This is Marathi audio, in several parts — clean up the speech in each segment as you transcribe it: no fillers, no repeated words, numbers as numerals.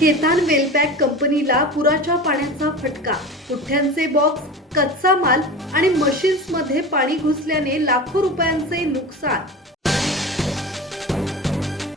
केतान वेलपॅक कंपनीला पुराच्या पाण्याचा फटका. पुठ्ठ्यांचे बॉक्स, कच्चा माल आणि मशीन्समध्ये पाणी घुसल्याने लाखो रुपयांचे नुकसान.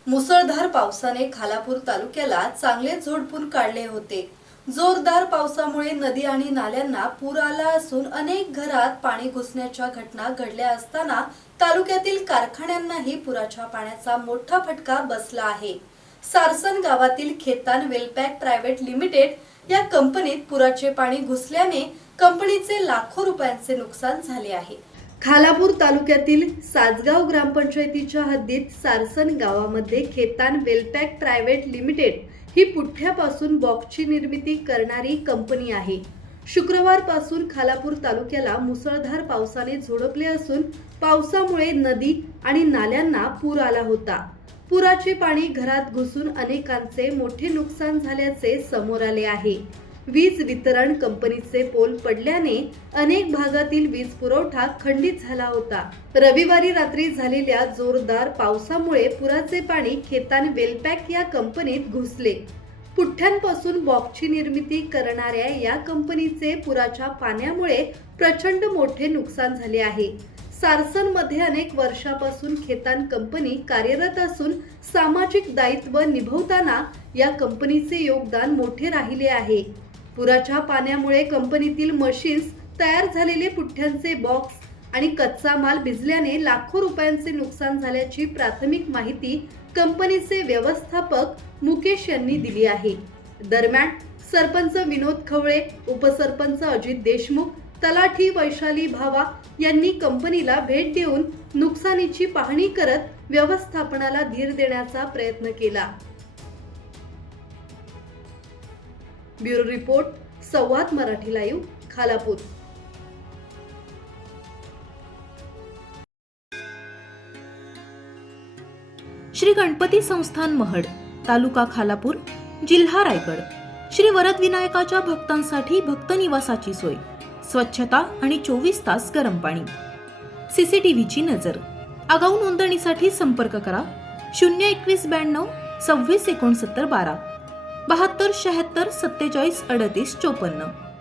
मुसळधार पावसाने खालापूर तालुक्याला चांगले झोडपून काढले होते. जोरदार पावसामुळे नदी आणि नाल्यांना पूर आला असून अनेक घरात पाणी घुसण्याच्या घटना घडल्या असताना तालुक्यातील कारखान्यांनाही पुराच्या पाण्याचा मोठा फटका बसला आहे. सारसन गावातील केतान वेलपॅक प्रायव्हेट लिमिटेड या कंपनीत पुराचे पाणी घुसल्याने कंपनीचे लाखो रुपयांचे नुकसान झाले आहे. खालापूर तालुक्यातील साजगाव ग्रामपंचायतीच्या हद्दीत सारसन गावामध्ये केतान वेलपॅक प्रायव्हेट लिमिटेड ही पुठ्ठ्यापासून बॉक्सची निर्मिती करणारी कंपनी आहे. शुक्रवारपासून खालापूर तालुक्याला मुसळधार पावसाने झोडपले असून पावसामुळे नदी आणि नाल्यांना पूर आला होता. पुराचे पाणी घरात घुसून अनेकांचे मोठे नुकसान झाल्याचे समोर आले आहे. वीज वितरण कंपनीचे पोल पडल्याने अनेक भागातील वीज पुरवठा खंडित झाला होता. रविवारी रात्री झालेल्या जोरदार पावसामुळे पुराचे पाणी केतान वेलपॅक या कंपनीत घुसले. पुठ्ठ्यांपासून बॉक्सची निर्मिती करणाऱ्या या कंपनीचे पुराच्या पाण्यामुळे प्रचंड मोठे नुकसान झाले आहे. सारसन मध्ये अनेक वर्षापासून केतान कंपनी कार्यरत असून सामाजिक दायित्व निभवताना या कंपनीचे योगदान मोठे राहिले आहे. पुराच्या पाण्यामुळे कंपनीतील मशीन्स, तयार झालेले पुठ्ठ्यांचे बॉक्स आणि कच्चा माल भिजल्याने लाखो रुपयांचे नुकसान झाल्याची प्राथमिक माहिती कंपनीचे व्यवस्थापक मुकेश यांनी दिली आहे. दरम्यान सरपंच विनोद खवळे, उपसरपंच अजित देशमुख, तलाठी वैशाली भावा यांनी कंपनीला भेट देऊन नुकसानीची पाहणी करत व्यवस्थापनाला धीर देण्याचा प्रयत्न केला. ब्युरो रिपोर्ट, संवाद मराठी लाईव्ह, खालापूर. श्री गणपती संस्थान महड, तालुका खालापूर, जिल्हा रायगड. श्री वरदविनायकाच्या भक्तांसाठी भक्त निवासाची सोय, स्वच्छता आणि 24 तास गरम पाणी. सीसीटीव्हीची नजर. आगाऊ नोंदणीसाठी संपर्क करा 02192 26 69 12 72 76 47 38 54.